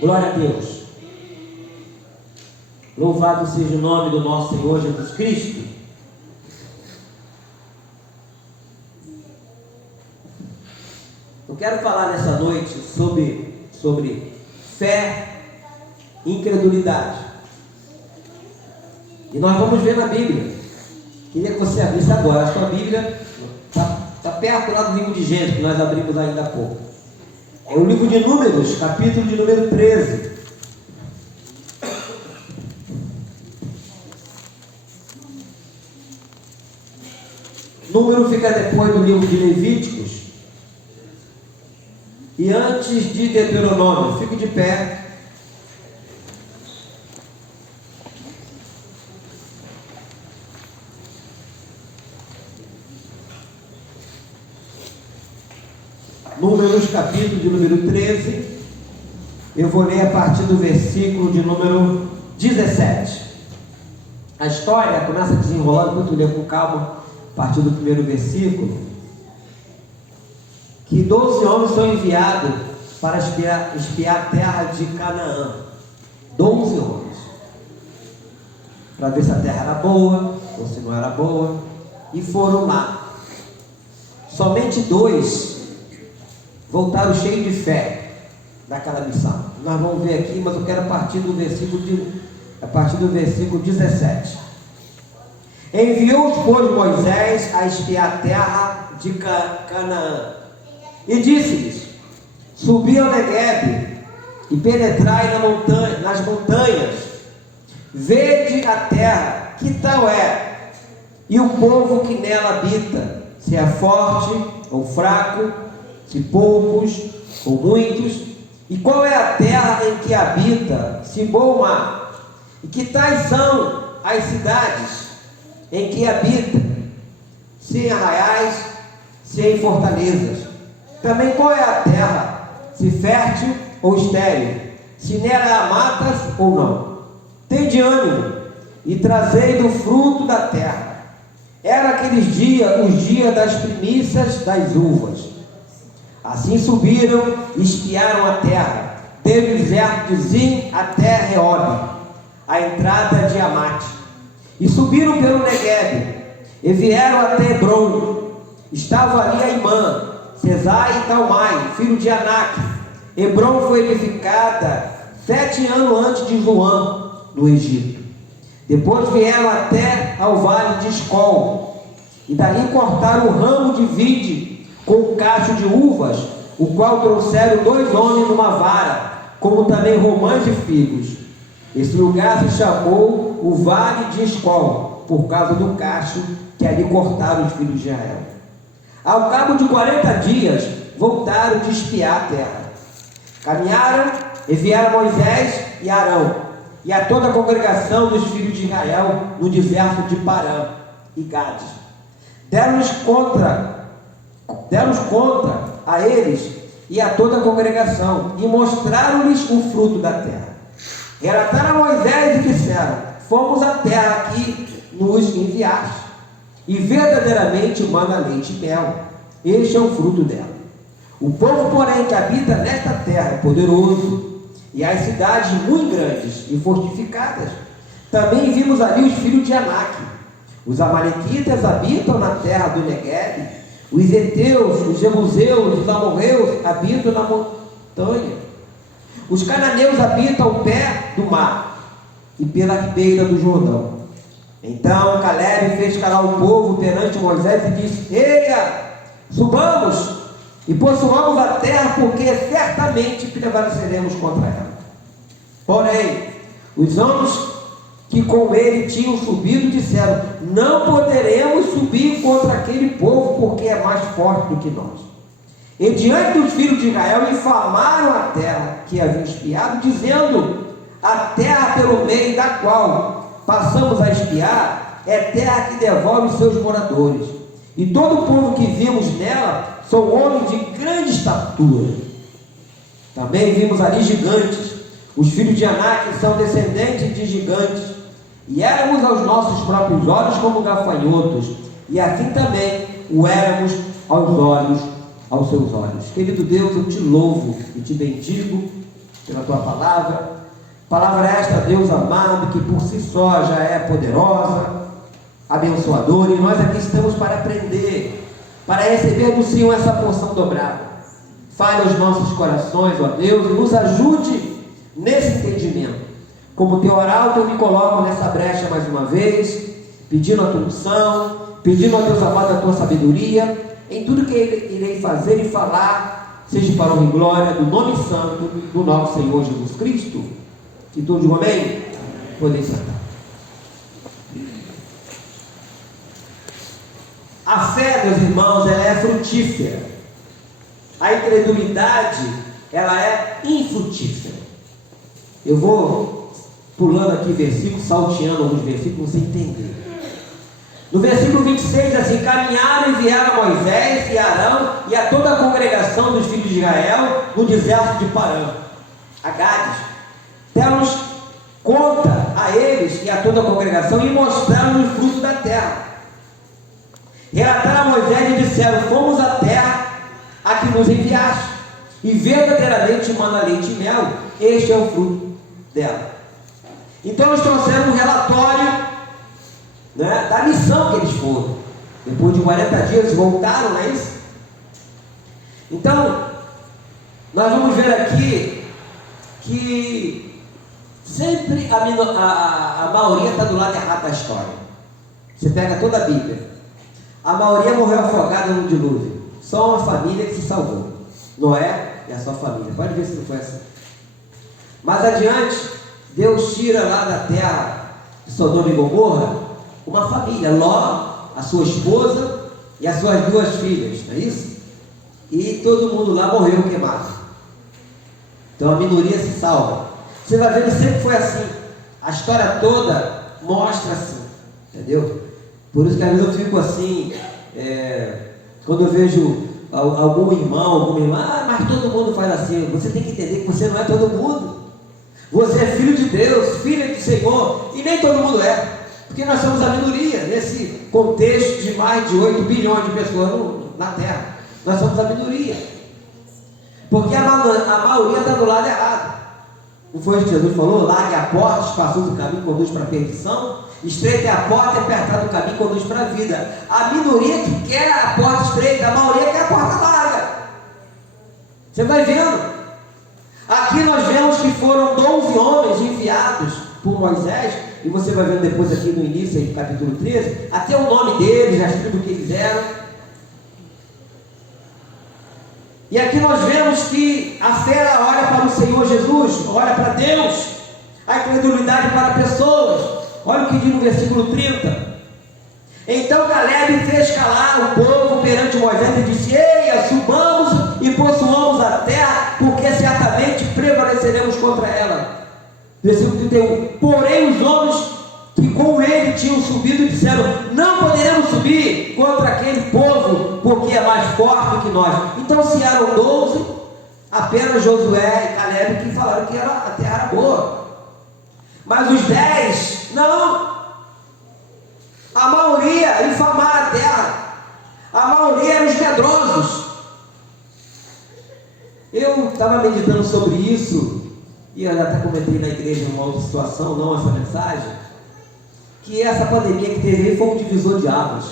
Glória a Deus. Louvado seja o nome do nosso Senhor Jesus Cristo. Eu quero falar nessa noite sobre fé e incredulidade. E nós vamos ver na Bíblia. Queria que você abrisse agora. A sua Bíblia está perto lá do livro de Gênesis, que nós abrimos ainda há pouco. É o livro de Números, capítulo de número 13. Número fica depois do livro de Levíticos e antes de Deuteronômio. Fique de pé. Números, capítulo de número 13. Eu vou ler a partir do versículo de número 17. A história começa desenrolando, muito ler com calma, a partir do primeiro versículo. Que 12 homens são enviados para espiar a terra de Canaã. 12 homens. Para ver se a terra era boa ou se não era boa. E foram lá. Somente 2 voltaram cheios de fé daquela missão. Nós vamos ver aqui, mas eu quero a partir do versículo 17. Enviou, pois, Moisés a espiar a terra de Canaã e disse-lhes: subi ao Neguebe e penetrai nas montanhas, vede a terra, que tal é, e o povo que nela habita, se é forte ou fraco, se poucos ou muitos, e qual é a terra em que habita, se bom ou má, e que tais são as cidades em que habita, se em arraiais, se em fortalezas. Também qual é a terra, se fértil ou estéril, se nela há matas ou não. Tende ânimo e trazei do fruto da terra. Era aqueles dias, os dias das primícias das uvas. Assim subiram e espiaram a terra, desde o deserto de Zim até Reob, a entrada de Amate. E subiram pelo Neguebe, e vieram até Hebron. Estava ali Aimã, Cesai e Talmai, filho de Anak. Hebron foi edificada 7 anos antes de Zoan, no Egito. Depois vieram até ao vale de Escol, e dali cortaram o ramo de vide com um cacho de uvas, o qual trouxeram 2 homens numa vara, como também romãs de figos. Esse lugar se chamou o Vale de Escol, por causa do cacho que ali cortaram os filhos de Israel. Ao cabo de 40 dias, voltaram de espiar a terra. Caminharam e vieram Moisés e Arão, e a toda a congregação dos filhos de Israel, no deserto de Parã e Gades. Deram-nos contra a eles e a toda a congregação, e mostraram-lhes o fruto da terra. Relataram a Moisés e disseram: fomos à terra que nos enviaste, e verdadeiramente mana leite e mel. Este é o fruto dela. O povo, porém, que habita nesta terra é poderoso, e as cidades muito grandes e fortificadas. Também vimos ali os filhos de Anak. Os amalequitas habitam na terra do Neguebe. Os heteus, os jebuseus, os amorreus habitam na montanha. Os cananeus habitam ao pé do mar e pela ribeira do Jordão. Então Caleb fez calar o povo perante Moisés e disse: eia, subamos e possuamos a terra, porque certamente prevaleceremos contra ela. Porém, os homens que com ele tinham subido disseram: não poderemos subir contra aquele povo, porque é mais forte do que nós. E diante dos filhos de Israel infamaram a terra que haviam espiado, dizendo: a terra pelo meio da qual passamos a espiar é terra que devolve os seus moradores, e todo o povo que vimos nela são homens de grande estatura. Também vimos ali gigantes. Os filhos de Anak são descendentes de gigantes, e éramos aos nossos próprios olhos como gafanhotos, e assim também o éramos aos seus olhos. Querido Deus, eu te louvo e te bendigo pela tua tua palavra. Palavra esta, Deus amado, que por si só já é poderosa, abençoadora, e nós aqui estamos para aprender, para receber do Senhor essa porção dobrada. Fale aos nossos corações, ó Deus, e nos ajude nesse entendimento. Como teu arauto, eu me coloco nessa brecha mais uma vez, pedindo a tua unção, pedindo a Deus amado a tua sabedoria, em tudo que irei fazer e falar, seja para honra e glória do nome santo do nosso Senhor Jesus Cristo. E todos digam amém? Podem sentar. A fé, meus irmãos, ela é frutífera. A incredulidade, ela é infrutífera. Eu vou pulando aqui versículos, salteando alguns versículos, você entender. No versículo 26, assim: caminharam e vieram a Moisés e Arão e a toda a congregação dos filhos de Israel no deserto de Parã, a Gades. Deram-nos conta a eles e a toda a congregação e mostraram-nos os frutos da terra. Relataram a Moisés e disseram: fomos à terra a que nos enviaste, e verdadeiramente mana leite e mel, este é o fruto dela. Então eles trouxeram um relatório, né, da missão que eles foram. Depois de 40 dias eles voltaram, não é isso? Então nós vamos ver aqui que sempre a maioria está do lado errado da história. Você pega toda a Bíblia, a maioria morreu afogada no dilúvio, só uma família que se salvou, Noé e a sua família. Pode ver se não foi assim. Mais adiante, Deus tira lá da terra de Sodoma e Gomorra uma família, Ló, a sua esposa e as suas 2 filhas, não é isso? E todo mundo lá morreu queimado. Então a minoria se salva. Você vai ver que sempre foi assim. A história toda mostra assim, entendeu? Por isso que às vezes eu fico assim, quando eu vejo algum irmão, alguma irmã, mas todo mundo faz assim. Você tem que entender que você não é todo mundo. Você é filho de Deus, filho do Senhor, e nem todo mundo é. Porque nós somos a minoria, nesse contexto de mais de 8 bilhões de pessoas na Terra. Nós somos a minoria. Porque a maioria está do lado errado. Não foi o que Jesus falou? Largue a porta, espaçoso o caminho, conduz para a perdição. Estreita é a porta e apertado o caminho, conduz para a vida. A minoria que quer a porta estreita, a maioria quer a porta larga. Você vai vendo? Aqui nós vemos que foram 12 homens enviados por Moisés. E você vai vendo depois aqui no início, aí, capítulo 13, até o nome deles, as tribos que eles eram. E aqui nós vemos que a fé olha para o Senhor Jesus, olha para Deus, a incredulidade para pessoas. Olha o que diz no versículo 30. Então Caleb fez calar o povo perante Moisés e disse: eia, subamos e possuamos a terra, porque certamente prevaleceremos contra ela. Versículo 31. Porém os homens que com ele tinham subido disseram: não poderemos subir contra aquele povo, porque é mais forte que nós. Então se eram 12, apenas Josué e Caleb que falaram que a terra era boa. Mas os 10, não. A maioria infamaram a terra. A maioria eram os medrosos. Eu estava meditando sobre isso, e eu até comentei na igreja uma outra situação, não essa mensagem, que essa pandemia que teve aí foi um divisor de águas.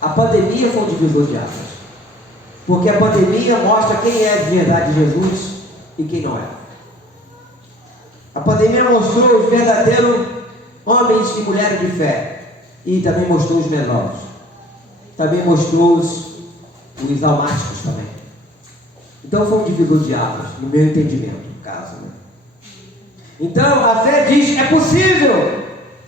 A pandemia foi um divisor de águas, porque a pandemia mostra quem é de verdade Jesus e quem não é. A pandemia mostrou os verdadeiros homens e mulheres de fé, e também mostrou os menores, também mostrou os almáticos também. Então foi um divisor de águas, no meu entendimento, no caso, né? Então a fé diz: é possível.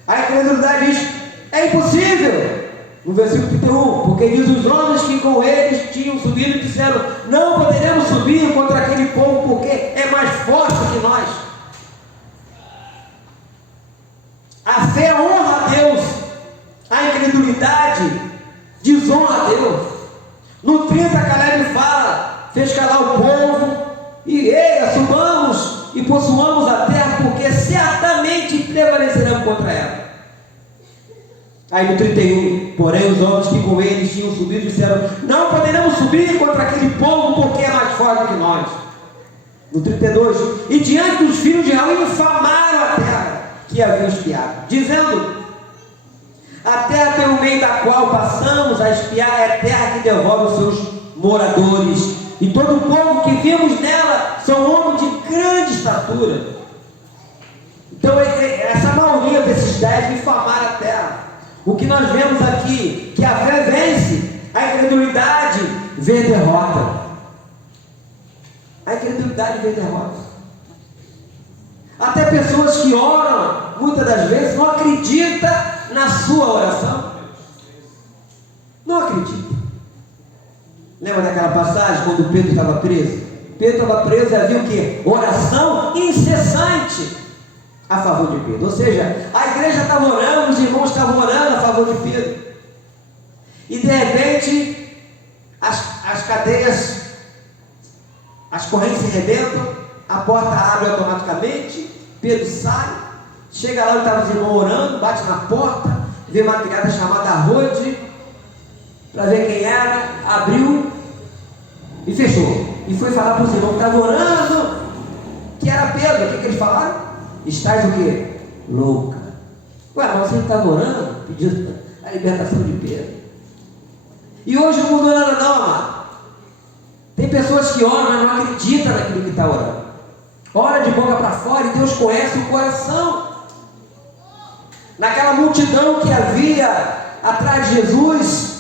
A incredulidade diz: é impossível. No versículo 31, porque diz: os homens que com eles tinham subido disseram: não poderemos subir contra aquele povo, porque é mais forte que nós. A fé honra a Deus, a incredulidade desonra a Deus. No 30 Caleb fala: fez calar o povo, e subamos e possuamos a terra, porque certamente prevaleceremos contra ela. Aí no 31, porém os homens que com eles tinham subido disseram: não poderemos subir contra aquele povo, porque é mais forte que nós. No 32, e diante dos filhos de Israel infamaram a terra que haviam espiado, dizendo: a terra pelo meio da qual passamos a espiar é terra que devora os seus moradores, e todo o povo que vimos nela são homens de grande estatura. Então essa maioria desses 10 infamaram a terra. O que nós vemos aqui, que a fé vence, a incredulidade vê derrota. A incredulidade vê derrota. Até pessoas que oram, muitas das vezes, não acreditam na sua oração. Não acredita. Lembra daquela passagem quando Pedro estava preso? Pedro estava preso e havia o quê? Oração incessante a favor de Pedro. Ou seja, a igreja estava orando, os irmãos estavam orando a favor de Pedro. E de repente, as cadeias, as correntes se rebentam, a porta abre automaticamente, Pedro sai, chega lá onde estavam os irmãos orando, bate na porta, vê uma criada chamada Rode, para ver quem era, abriu e fechou. E foi falar para os irmãos que estavam orando, que era Pedro. O que eles falaram? Estás o quê? Louca. Ué, mas você estava orando, pedindo a libertação de Pedro. E hoje o mundo não ora não, amado. Tem pessoas que oram, mas não acreditam naquilo que está orando. Ora de boca para fora e Deus conhece o coração. Naquela multidão que havia atrás de Jesus,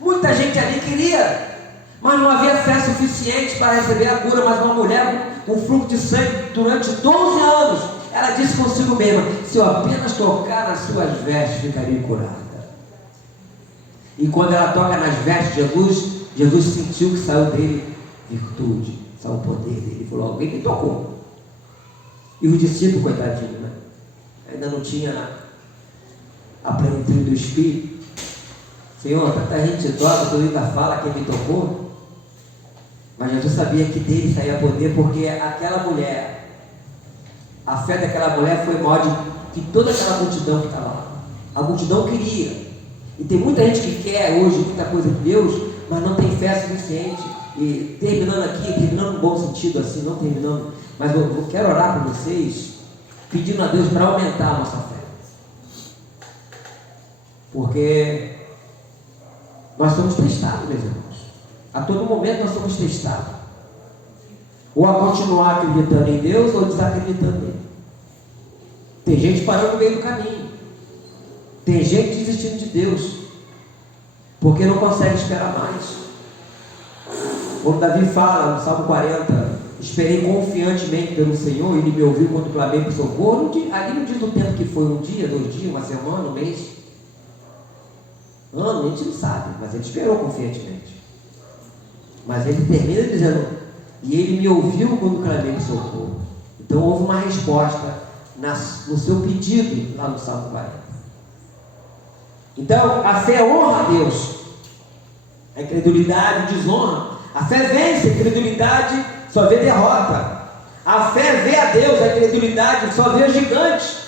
muita gente ali queria, mas não havia fé suficiente para receber a cura. Mas uma mulher com fluxo de sangue durante 12 anos, ela disse consigo mesma: se eu apenas tocar nas suas vestes, ficaria curada. E quando ela toca nas vestes de Jesus, Jesus sentiu que saiu dele virtude, saiu o poder dele. Ele falou: alguém me tocou. E os discípulos, coitadinhos, né? Ainda não tinha a plenitude do Espírito. Senhor, tanta gente toca, tu ainda fala quem me tocou. Mas Jesus sabia que dele saía poder, porque aquela mulher, a fé daquela mulher foi maior que toda aquela multidão que estava lá. A multidão queria. E tem muita gente que quer hoje muita coisa de Deus, mas não tem fé suficiente. E terminando aqui, terminando no bom sentido assim, não terminando, mas eu quero orar por vocês, pedindo a Deus para aumentar a nossa fé. Porque nós somos testados, meus irmãos. A todo momento nós somos testados. Ou a continuar acreditando em Deus, ou desacreditando nele. Tem gente parando no meio do caminho. Tem gente desistindo de Deus, porque não consegue esperar mais. Quando Davi fala no Salmo 40, esperei confiantemente pelo Senhor, e Ele me ouviu quando clamei por socorro. Ali não diz o tempo que foi, um dia, 2 dias, uma semana, um mês, ano, a gente não sabe, mas ele esperou confiantemente. Mas ele termina dizendo: e Ele me ouviu quando clamei por socorro. Então houve uma resposta no seu pedido, lá no Salmo 40. Então, a fé honra a Deus, a incredulidade desonra. A fé vence, a incredulidade só vê derrota. A fé vê a Deus, a incredulidade só vê gigantes.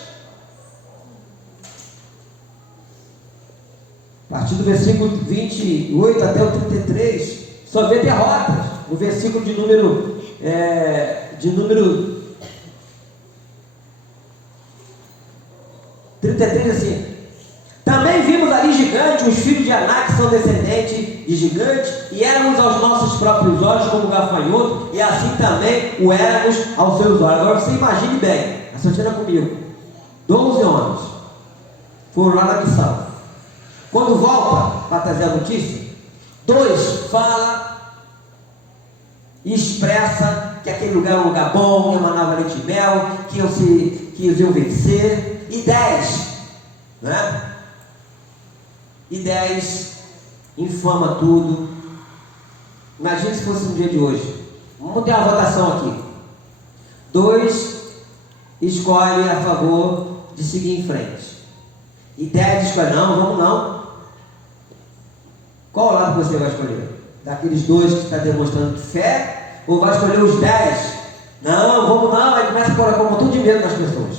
A partir do versículo 28 até o 33, só vê derrotas. No versículo de número 33, assim: também vimos ali gigantes, os filhos de Anak, que são descendentes de gigantes, e éramos aos nossos próprios olhos como gafanhoto, e assim também o éramos aos seus olhos. Agora você imagine bem, associando comigo, 12 homens foram lá na missão. Quando volta para trazer a notícia, 2 fala e expressa que aquele lugar é um lugar bom, que emanava leite de mel, que eles iam vencer, e 10, né? E 10 infama tudo. Imagine se fosse no dia de hoje. Vamos ter uma votação aqui. 2 escolhe a favor de seguir em frente, e 10 escolhe: não, vamos não. Qual lado você vai escolher? Daqueles 2 que está demonstrando fé, ou vai escolher os 10? Não, vamos não. Aí começa a colocar um montão de medo nas pessoas,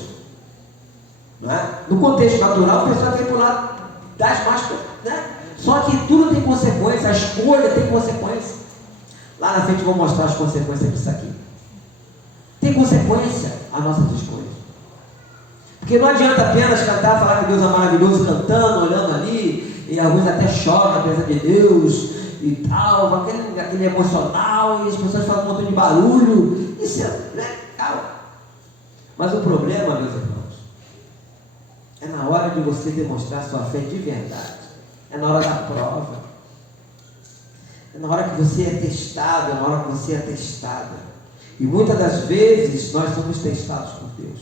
não é? No contexto natural, a pessoa quer ir para o lado das mais, né? Só que tudo tem consequência, a escolha tem consequência. Lá na frente eu vou mostrar as consequências disso aqui. as nossas escolhas. Porque não adianta apenas cantar, falar que Deus é maravilhoso cantando, olhando ali, e alguns até choram na presença de Deus e tal, aquele emocional, e as pessoas fazem um montão de barulho. Isso é legal. Mas o problema, meus irmãos, é na hora de você demonstrar sua fé de verdade. É na hora da prova. É na hora que você é testado, é na hora que você é testada. E muitas das vezes nós somos testados por Deus.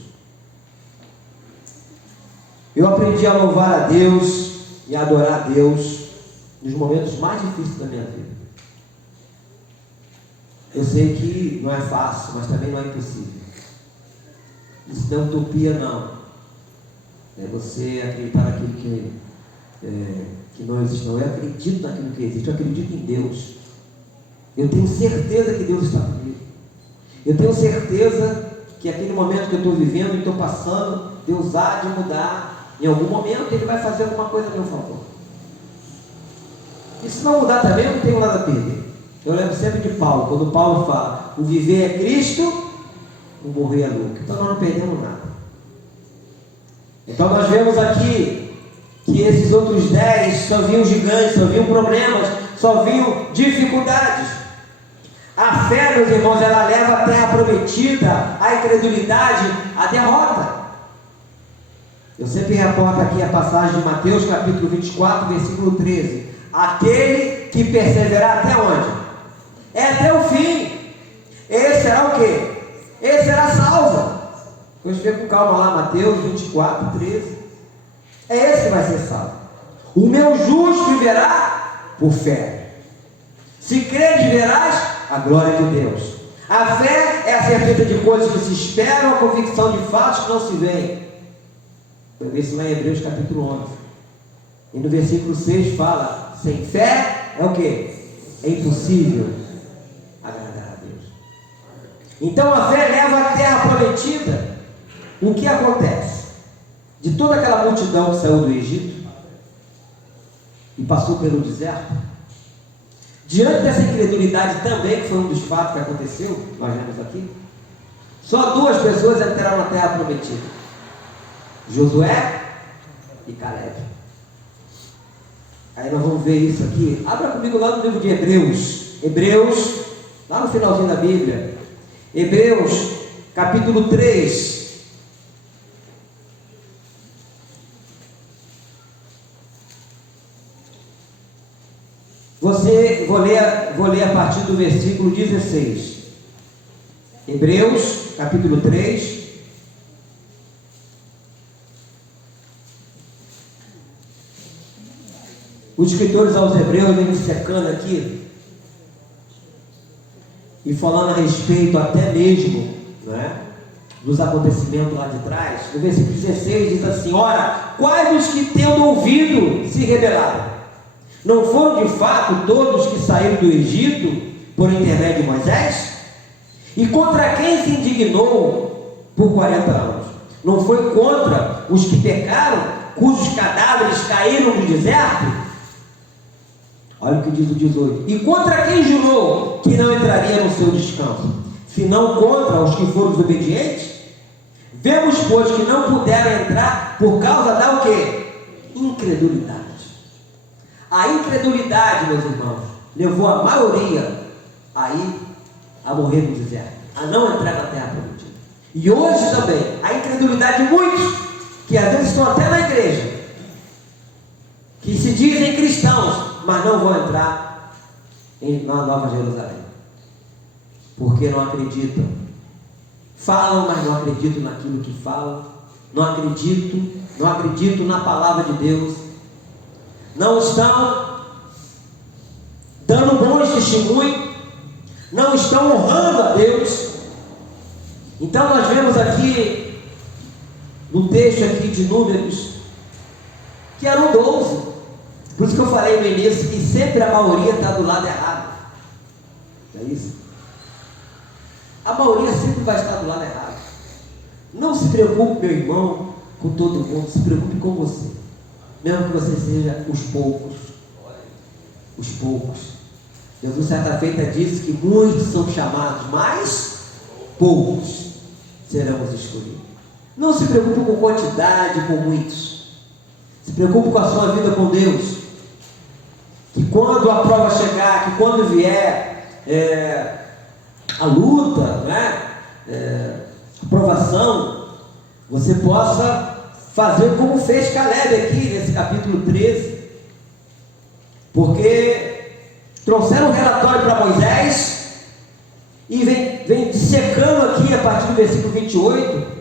Eu aprendi a louvar a Deus e a adorar a Deus nos momentos mais difíceis da minha vida. Eu sei que não é fácil, mas também não é impossível. Isso não é utopia, não. É você acreditar naquilo que não existe. Não, eu acredito naquilo que existe, eu acredito em Deus. Eu tenho certeza que Deus está comigo. Eu tenho certeza que aquele momento que eu estou vivendo e estou passando, Deus há de mudar. Em algum momento Ele vai fazer alguma coisa a meu favor. E se não mudar também, eu não tenho nada a perder. Eu lembro sempre de Paulo, quando Paulo fala, o viver é Cristo, o morrer é lucro. Então nós não perdemos nada. Então nós vemos aqui que esses outros 10 só viam gigantes, só viam problemas, só viam dificuldades. A fé, meus irmãos, ela leva a terra prometida, a incredulidade, a derrota. Eu sempre reporto aqui a passagem de Mateus, capítulo 24, versículo 13. Aquele que perseverar até onde? É até o fim. Esse será o quê? Esse será salvo. Vamos ver com calma lá, Mateus 24, 13. É esse que vai ser salvo. O meu justo viverá por fé. Se creres, verás a glória de Deus. A fé é a certeza de coisas que se esperam, a convicção de fatos que não se veem. Eu vi isso lá em Hebreus capítulo 11. E no versículo 6 fala, sem fé é o quê? É impossível agradar a Deus. Então a fé leva a terra prometida. O que acontece? De toda aquela multidão que saiu do Egito e passou pelo deserto, diante dessa incredulidade também, que foi um dos fatos que aconteceu, nós vemos aqui, só 2 pessoas entraram na terra prometida: Josué e Caleb. Aí nós vamos ver isso aqui. Abra comigo lá no livro de Hebreus, lá no finalzinho da Bíblia. Hebreus, capítulo 3. Vou ler a partir do versículo 16. Hebreus, capítulo 3. Os escritores aos Hebreus vêm secando aqui e falando a respeito até mesmo, dos acontecimentos lá de trás. No versículo 16 diz assim: ora, quais os que tendo ouvido se rebelaram? Não foram de fato todos que saíram do Egito por intermédio de Moisés? E contra quem se indignou por 40 anos? Não foi contra os que pecaram, cujos cadáveres caíram no deserto? Olha o que diz o 18. E contra quem jurou que não entraria no seu descanso, senão contra os que foram desobedientes? Vemos, pois, que não puderam entrar por causa da o quê? Incredulidade. A incredulidade, meus irmãos, levou a maioria a morrer no deserto, a não entrar na terra prometida. E hoje também, a incredulidade de muitos, que às vezes estão até na igreja, que se dizem cristãos, mas não vão entrar na Nova Jerusalém, porque não acreditam. Falam, mas não acreditam naquilo que falam. Não acreditam na palavra de Deus. Não estão dando bons testemunhos, não estão honrando a Deus. Então nós vemos aqui no texto aqui de Números que eram 12. Por isso que eu falei no início que sempre a maioria está do lado errado. Não é isso? A maioria sempre vai estar do lado errado. Não se preocupe, meu irmão, com todo mundo. Se preocupe com você. Mesmo que você seja os poucos. Os poucos. Jesus certa feita disse que muitos são chamados, mas poucos seremos escolhidos. Não se preocupe com quantidade, com muitos. Se preocupe com a sua vida com Deus. Que quando a prova chegar, que quando vier a luta, né? A provação, você possa fazer como fez Caleb aqui nesse capítulo 13. Porque trouxeram um relatório para Moisés e vem dissecando aqui a partir do versículo 28.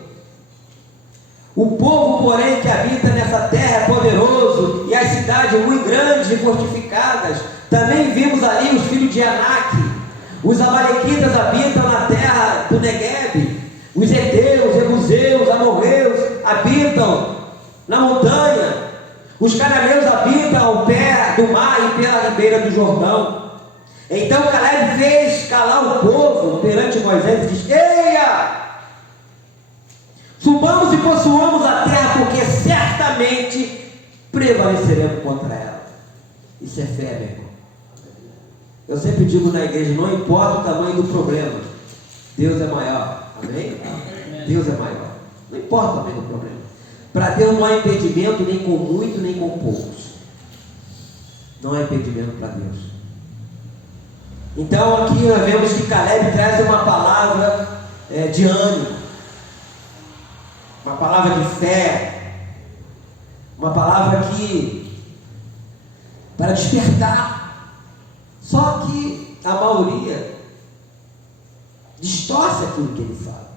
O povo, porém, que habita nessa terra é poderoso, e as cidades muito grandes e fortificadas. Também vimos ali os filhos de Anak. Os amalequitas habitam na terra do Negueb. Os heteus, jebuseus, amorreus habitam na montanha. Os cananeus habitam ao pé do mar e pela ribeira do Jordão. Então Caleb fez calar o povo perante Moisés e disse: eia! Subamos e possuamos a terra, porque certamente prevaleceremos contra ela. Isso é fé, meu irmão. Eu sempre digo na igreja: não importa o tamanho do problema, Deus é maior. Amém? Deus é maior. Não importa o tamanho do problema. Para Deus não há impedimento nem com muito, nem com poucos. Não há impedimento para Deus. Então aqui nós vemos que Caleb traz uma palavra de ânimo, uma palavra de fé, uma palavra que para despertar. Só que a maioria distorce aquilo que ele fala.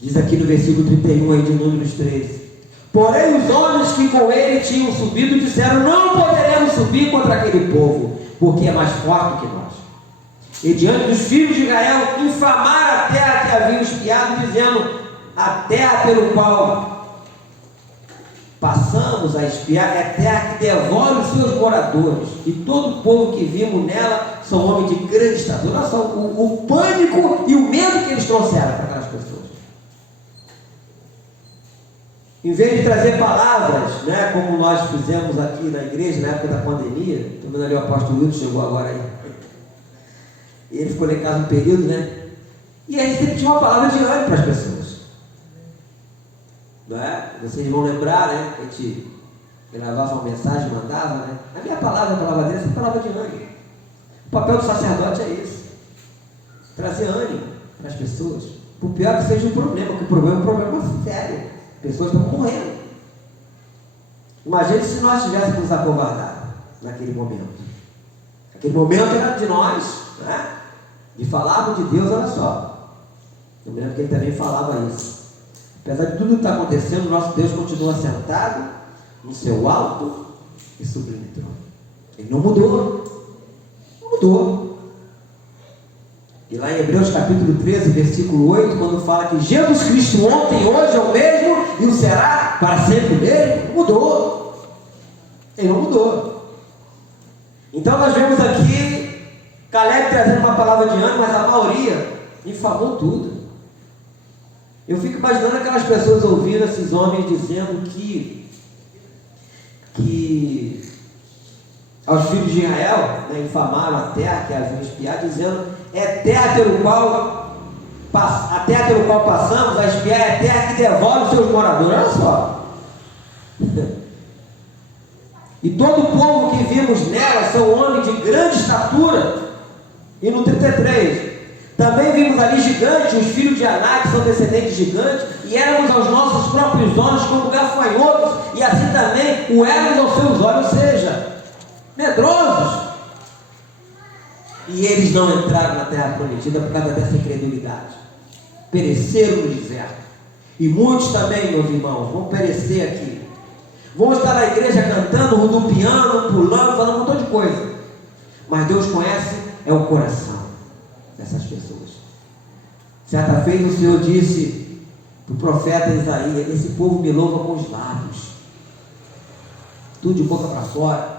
Diz aqui no versículo 31 aí de Números 13: porém os homens que com ele tinham subido disseram: não poderemos subir contra aquele povo, porque é mais forte que nós. E diante dos filhos de Israel infamaram a terra que haviam espiado, dizendo: a terra pelo qual passamos a espiar é terra que devora os seus moradores, e todo o povo que vimos nela são homens de grande estatura. Olha só o pânico e o medo que eles trouxeram para aquelas pessoas. Em vez de trazer palavras, né, como nós fizemos aqui na igreja na época da pandemia, estou vendo ali o apóstolo Wilton, chegou agora aí. Ele ficou lá em casa um período, né? E aí sempre tinha uma palavra de ânimo para as pessoas. Não é? Vocês vão lembrar, né? A gente gravava uma mensagem, mandava, né? A minha palavra, a palavra dele, é palavra de ânimo. O papel do sacerdote é esse: trazer ânimo para as pessoas. Por pior que seja o problema, porque o problema é um problema sério. Pessoas estão morrendo. Imagine se nós tivéssemos acovardado naquele momento. Aquele momento era de nós, né? De falarmos de Deus, olha só. Eu me lembro que ele também falava isso. Apesar de tudo que está acontecendo, nosso Deus continua sentado no seu alto e sublime trono. Ele não mudou. Não mudou. E lá em Hebreus capítulo 13, versículo 8, quando fala que Jesus Cristo ontem, hoje é o mesmo e o será para sempre nele, mudou. Ele não mudou. Então nós vemos aqui Caleb trazendo uma palavra de ânimo, mas a maioria infamou tudo. Eu fico imaginando aquelas pessoas ouvindo esses homens dizendo que aos filhos de Israel, né, infamaram a terra que haviam espiado, dizendo: é terra pelo qual passamos a espiar, é terra que devora os seus moradores. Olha só. E todo o povo que vimos nela são homens de grande estatura. E no 33: também vimos ali gigantes, os filhos de Anak, que são descendentes de gigantes, e éramos aos nossos próprios olhos como gafanhotos, e assim também o éramos aos seus olhos, ou seja, medrosos. E eles não entraram na terra prometida por causa dessa incredulidade. Pereceram no deserto. E muitos também, meus irmãos, vão perecer aqui. Vão estar na igreja cantando, rodopiando, pulando, falando um montão de coisa. Mas Deus conhece o coração dessas pessoas. Certa vez o Senhor disse para o profeta Isaías: esse povo me louva com os lábios, tudo de boca para fora.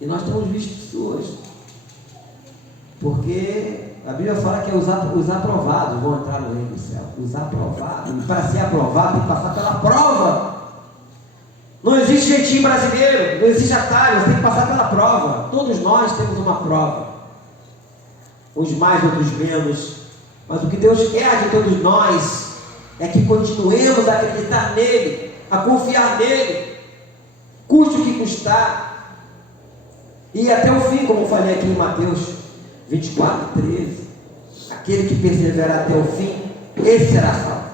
E nós temos visto isso hoje, porque a Bíblia fala que os aprovados vão entrar no reino do céu. Os aprovados. E para ser aprovado tem que passar pela prova. Não existe jeitinho brasileiro, não existe atalho, você tem que passar pela prova. Todos nós temos uma prova, uns mais, outros menos, Mas o que Deus quer de todos nós é que continuemos a acreditar nele, a confiar nele, custe o que custar, e até o fim, como eu falei aqui em Mateus 24:13. Aquele que perseverar até o fim, esse será salvo.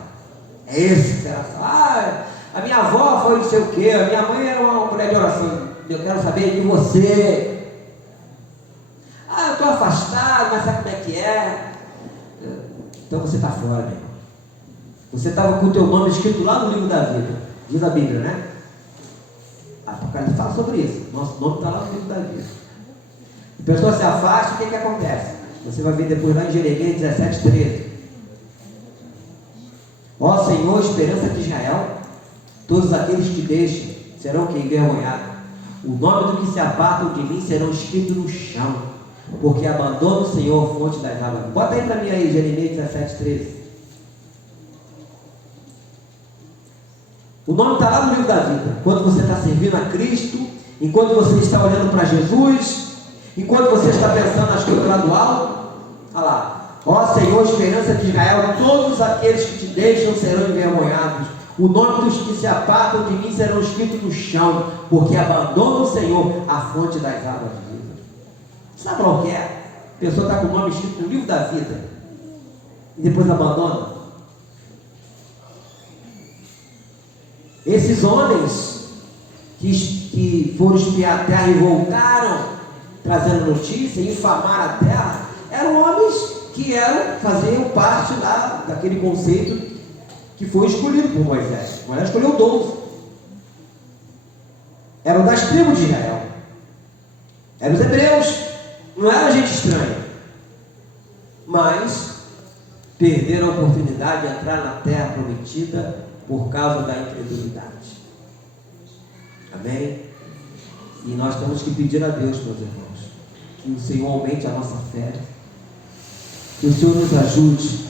É esse que será salvo. A minha avó foi não sei o que, a minha mãe era uma mulher de oração. Eu quero saber de você. Eu estou afastado, mas sabe como é que é? Então você está fora, meu irmão. Você estava com o teu nome escrito lá no livro da vida. Diz a Bíblia, né? Apocalipse fala sobre isso. Nosso nome está lá no livro da vida. A pessoa se afasta, o que acontece? Você vai ver depois lá em Jeremias 17:13. Ó Senhor, esperança de Israel, todos aqueles que deixam serão que envergonhados. O nome do que se apartam de mim serão escritos no chão, porque abandona o Senhor a fonte das águas. Bota aí para mim aí, Jeremias 17:13. O nome está lá no livro da vida. Enquanto você está servindo a Cristo, enquanto você está olhando para Jesus, enquanto você está pensando nas coisas lá do alto, olha lá. Ó Senhor, esperança de Israel, todos aqueles que te deixam serão envergonhados. O nome dos que se apartam de mim serão escritos no chão, porque abandona o Senhor a fonte das águas de vida. Sabe o que é? A pessoa está com o nome escrito no livro da vida e depois abandona. Esses homens que foram espiar a terra e voltaram trazendo notícia, infamaram a terra, eram homens que faziam parte daquele conceito que foi escolhido por Moisés. Moisés escolheu 12. Eram das tribos de Israel. Eram os hebreus. Não era gente estranha. Mas perderam a oportunidade de entrar na terra prometida por causa da incredulidade. Amém? E nós temos que pedir a Deus, meus irmãos, que o Senhor aumente a nossa fé, que o Senhor nos ajude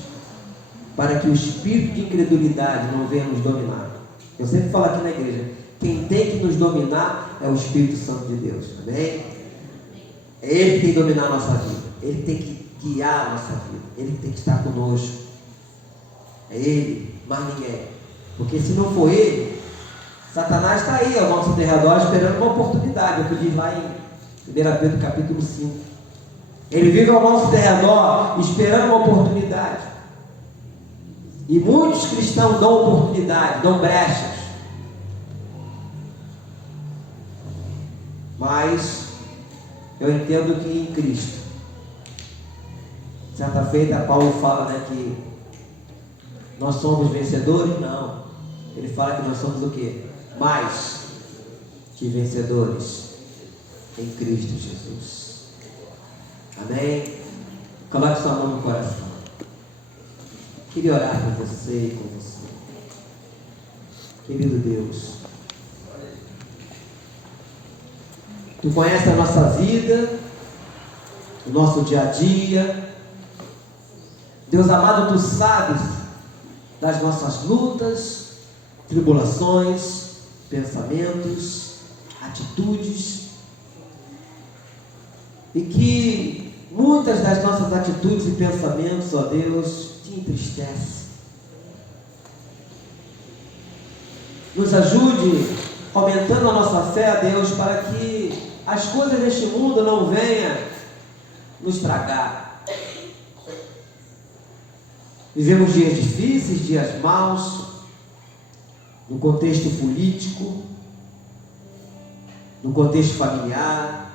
para que o espírito de incredulidade não venha nos dominar. Eu sempre falo aqui na igreja, quem tem que nos dominar é o Espírito Santo de Deus. Amém? É Ele que tem que dominar a nossa vida, Ele tem que guiar a nossa vida, Ele tem que estar conosco. É Ele, mais ninguém. Porque se não for Ele, Satanás está aí ao nosso derredor esperando uma oportunidade. É o que diz lá em 1 Pedro capítulo 5. Ele vive ao nosso derredor esperando uma oportunidade. E muitos cristãos dão oportunidade, dão brechas. Mas eu entendo que em Cristo, certa feita Paulo fala, né, que nós somos vencedores. Não, ele fala que nós somos o quê? Mais que vencedores em Cristo Jesus. Amém? Coloque sua mão no coração. Queria orar por você e com você. Querido Deus, Tu conheces a nossa vida, o nosso dia a dia. Deus amado, Tu sabes das nossas lutas, tribulações, pensamentos, atitudes, e que muitas das nossas atitudes e pensamentos, ó Deus, te entristecem. Nos ajude aumentando a nossa fé, a Deus, para que as coisas deste mundo não venham nos tragar. Vivemos dias difíceis, dias maus, no contexto político, no contexto familiar,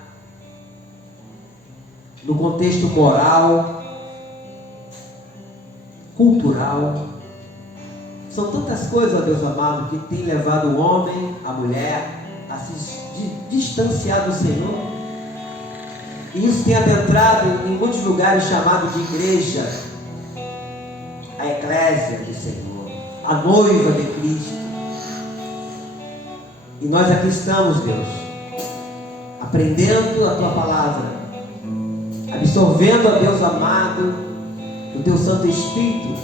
no contexto moral, cultural. São tantas coisas, Deus amado, que tem levado o homem, a mulher, a se distanciar do Senhor. E isso tem adentrado em muitos lugares chamados de igreja, a eclésia do Senhor, a noiva de Cristo. E nós aqui estamos, Deus, aprendendo a Tua palavra, absorvendo, ó Deus amado, o Teu Santo Espírito,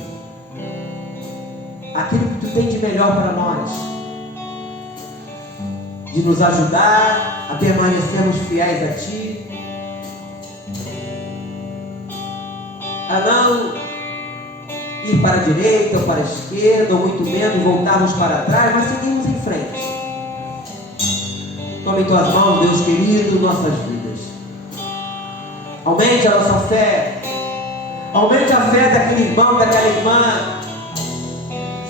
aquilo que Tu tem de melhor para nós, de nos ajudar a permanecermos fiéis a Ti, a não ir para a direita ou para a esquerda, ou muito menos voltarmos para trás, mas seguimos em frente. Tome em tuas mãos, Deus querido, nossas vidas. Aumente a nossa fé. Aumente a fé daquele irmão, daquela irmã.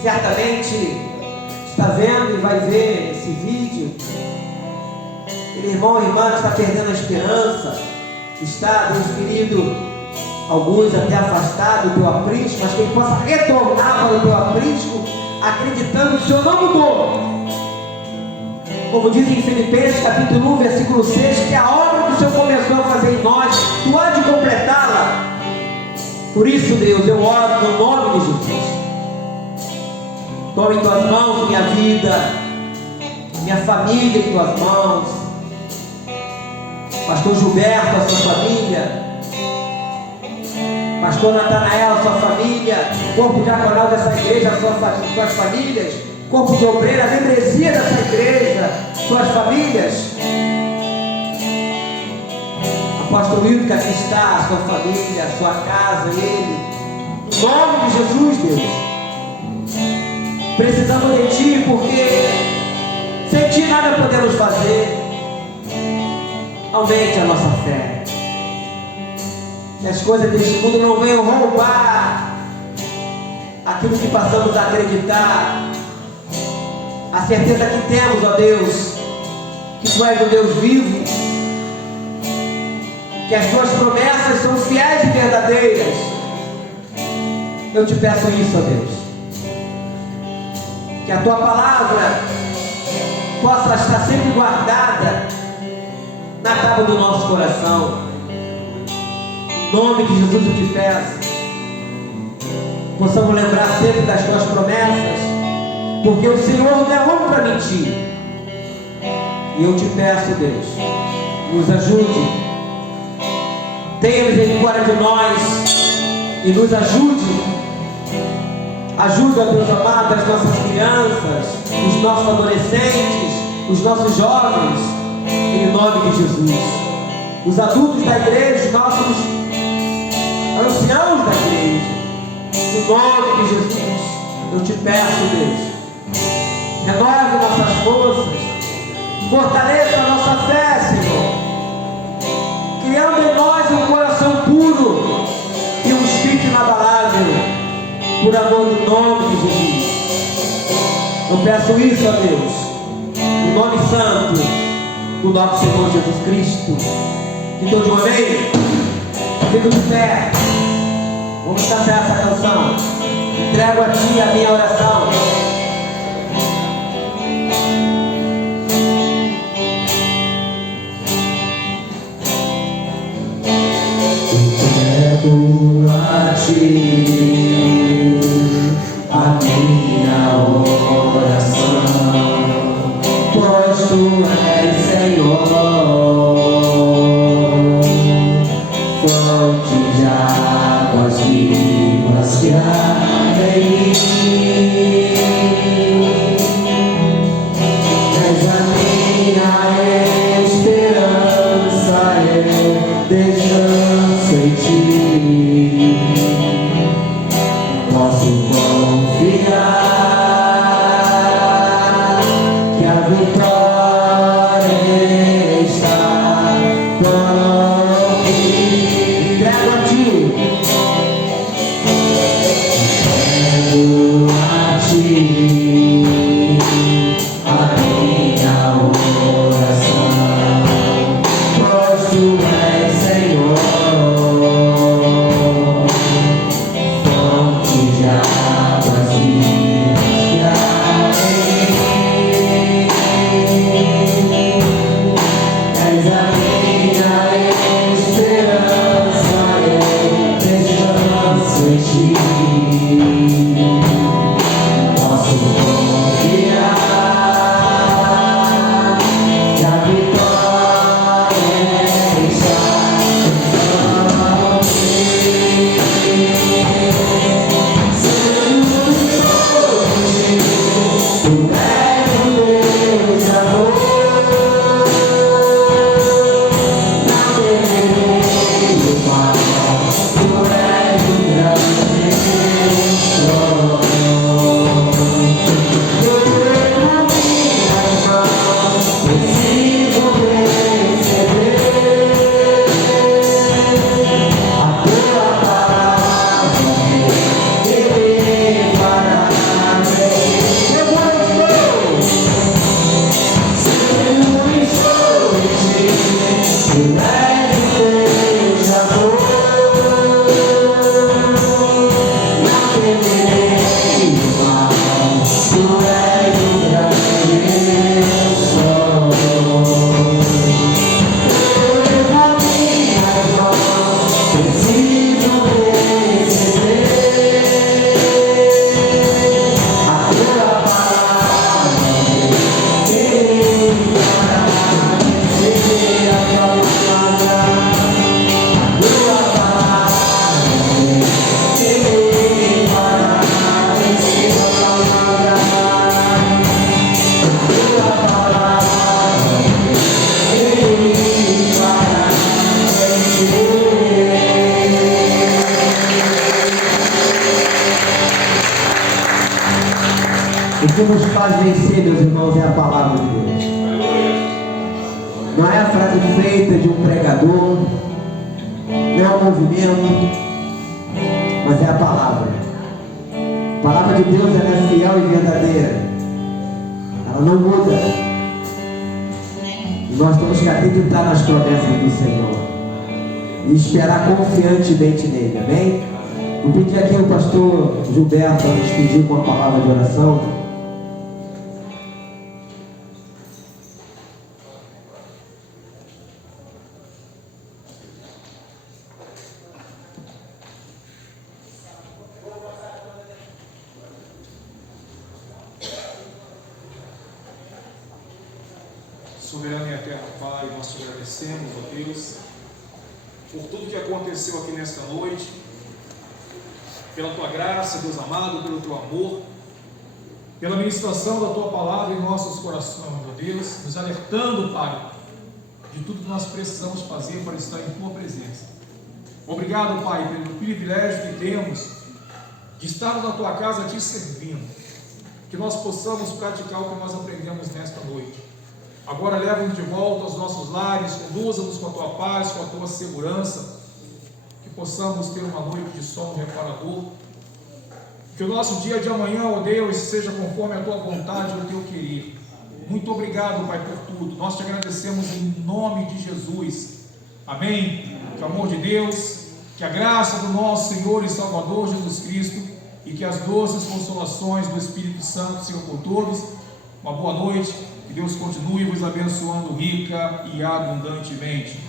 Certamente está vendo e vai ver esse vídeo. Aquele irmão ou irmã que está perdendo a esperança. Está, Deus querido, alguns até afastados do teu aprisco, mas que ele possa retornar para o teu aprisco, acreditando que o Senhor não mudou. Como diz em Filipenses capítulo 1, versículo 6, que a obra que o Senhor começou a fazer em nós, tu há de completá-la. Por isso, Deus, eu oro no nome de Jesus. Tome em tuas mãos minha vida, minha família em tuas mãos. Pastor Gilberto, a sua família. Pastor Natanael, a sua família. Corpo diaconal dessa igreja, suas famílias. Corpo de obreiro, a membresia dessa igreja, suas famílias. Apóstolo Wilton, que aqui está, a sua família, a sua casa, ele. Em nome de Jesus, Deus. Precisamos de Ti, porque sem Ti nada podemos fazer. Aumente a nossa fé. Que as coisas deste mundo não venham roubar aquilo que passamos a acreditar. A certeza que temos, ó Deus, que Tu és o Deus vivo, que as Tuas promessas são fiéis e verdadeiras. Eu te peço isso, ó Deus, que a Tua palavra possa estar sempre guardada na tábua do nosso coração. Em nome de Jesus eu te peço, possamos lembrar sempre das Tuas promessas, porque o Senhor não é homem para mentir. E eu te peço, Deus, nos ajude, tenha misericórdia de nós e nos ajude. Ajude, ó Deus amado, as nossas crianças, os nossos adolescentes, os nossos jovens, em nome de Jesus. Os adultos da igreja, os nossos anciãos da igreja, em nome de Jesus, eu te peço, Deus, renove nossas forças, fortaleça a nossa fé, Senhor, criando em nós um coração puro e um espírito inabalável, por amor do nome de Jesus. Eu peço isso, ó Deus, no nome santo do nosso Senhor Jesus Cristo. Que todos um amém? Fico de pé. Vamos cantar essa canção. Entrego a Ti a minha oração. Entrego a Ti a minha oração, pois Tu és Senhor, fonte de águas vivas que há em mim. És a minha esperança, eu descanso em Ti. Posso confiar que a vitória está por mim. Entrego a Ti, entrego a Ti a minha oração, pois Tu és Senhor, fonte de águas vivas. O que nos faz vencer, meus irmãos, é a palavra de Deus. Não é a frase feita de um pregador, não é o movimento, mas é a palavra. A palavra de Deus, ela é fiel e verdadeira. Ela não muda. E nós temos que acreditar nas promessas do Senhor e esperar confiantemente nele, amém? Vou pedir aqui o pastor Gilberto para nos pedir com a palavra de oração. Soberano e eterno Pai, nós te agradecemos, ó Deus, por tudo que aconteceu aqui nesta noite, pela tua graça, Deus amado, pelo teu amor, pela ministração da tua palavra em nossos corações, ó Deus, nos alertando, Pai, de tudo que nós precisamos fazer para estar em tua presença. Obrigado, Pai, pelo privilégio que temos de estar na tua casa te servindo, que nós possamos praticar o que nós aprendemos nesta noite. Agora leva-nos de volta aos nossos lares, conduza-nos com a tua paz, com a tua segurança, que possamos ter uma noite de sono reparador, que o nosso dia de amanhã, ó Deus, seja conforme a tua vontade e o teu querer. Muito obrigado, Pai, por tudo. Nós te agradecemos em nome de Jesus. Amém? Que o amor de Deus, que a graça do nosso Senhor e Salvador Jesus Cristo e que as doces consolações do Espírito Santo sejam com todos. Uma boa noite. Que Deus continue vos abençoando rica e abundantemente.